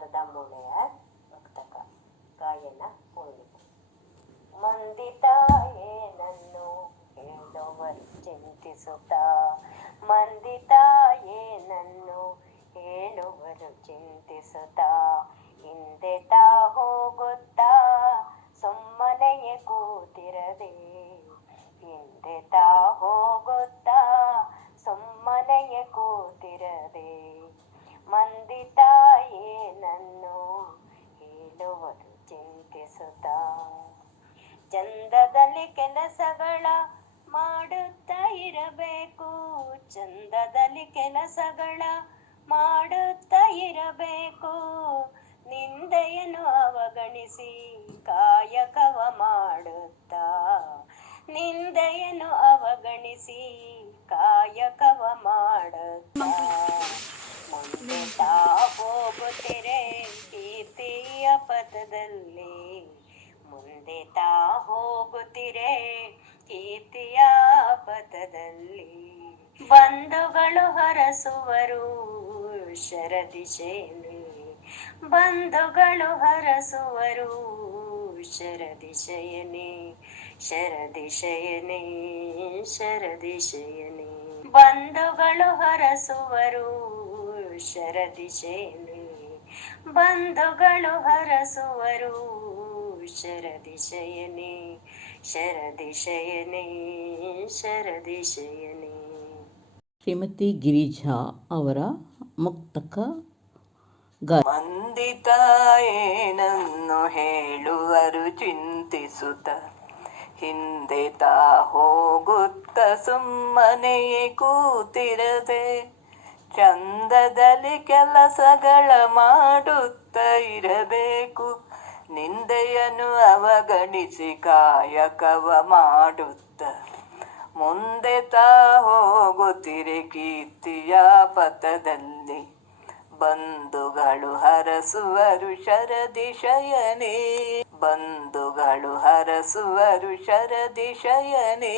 ಶಾರದಾ ಮೊಳೆಯಾರ್ ಮುಕ್ತಕ ಗಾಯನ ಪೂರ್ಣಿಮೆ. ಮಂದಿತಾಯೇನನ್ನು ಹೇಳುವರು ಚಿಂತಿಸುತ್ತಾ, ಮಂದಿತಾಯೇನನ್ನು ಹೇಳುವರು ಚಿಂತಿಸುತ್ತಾ, ಹಿಂದೆ ತಾ ಹೋಗುತ್ತಾ ಸುಮ್ಮನೆಯೇ ಕೂತಿರದೆ, ಹಿಂದೆ ತಾ ಹೋಗುತ್ತಾ ಸುಮ್ಮನೆಯೇ ಕೂತಿರದೆ, ಮಂದಿತಾಯೇನನ್ನು ಹೇಳುವರು ಚಿಂತಿಸುತ್ತಾ. ಚಂದದಲ್ಲಿ ಕೆಲಸಗಳ ಮಾಡುತ್ತಾ ಇರಬೇಕು, ಚಂದದಲ್ಲಿ ಕೆಲಸಗಳ ಮಾಡುತ್ತಾ ಇರಬೇಕು, ನಿಂದೆಯನ್ನು ಅವಗಣಿಸಿ ಕಾಯಕವ ಮಾಡುತ್ತಾ, ನಿಂದೆಯನ್ನು ಅವಗಣಿಸಿ ಕಾಯಕವ ಮಾಡುತ್ತಾ, ಮುಂದೆ ತಾ ಹೋಗುತ್ತಿರೆ ಕೀರ್ತಿಯ ಪಥದಲ್ಲಿ, ಮುಂದೆ ತಾ ಹೋಗುತ್ತಿರೆ ಕೀರ್ತಿಯ ಪಥದಲ್ಲಿ, ಬಂಧುಗಳು ಹರಸುವರು ಶರದಿಶೆಯನೇ, ಬಂಧುಗಳು ಹರಸುವರು ಶರದಿಶೆಯನೇ, ಶರದಿಶೆಯನೇ, ಶರದಿಶೆಯನೇ, ಬಂಧುಗಳು ಹರಸುವರು ಶರದಿಶೆಯನೇ, ಬಂಧುಗಳು ಹರಸುವರು ಶರದಿಶೆಯನೇ, ಶರದಿಶೆಯನೇ, ಶರದಿಶೆಯನೇ. ಶ್ರೀಮತಿ ಗಿರಿಜಾ ಅವರ ಮುಕ್ತಕ. ಮಂದಿತಾಯೇನನ್ನು ಹೇಳುವರು ಚಿಂತಿಸುತ್ತ, ಹಿಂದೆ ತಾ ಹೋಗುತ್ತ ಸುಮ್ಮನೆಯೇ ಕೂತಿರದೆ, ಚಂದದಲ್ಲಿ ಕೆಲಸಗಳ ಮಾಡುತ್ತ ಇರಬೇಕು, ನಿಂದೆಯನ್ನು ಅವಗಣಿಸಿ ಕಾಯಕವ ಮಾಡುತ್ತ, ಮುಂದೆ ತಾ ಹೋಗುತ್ತಿರೆ ಕೀರ್ತಿಯ ಪಥದಲ್ಲಿ, ಬಂಧುಗಳು ಹರಸುವರು ಶರದಿಶಯನೇ, ಬಂಧುಗಳು ಹರಸುವರು ಶರದಿಶಯನೇ.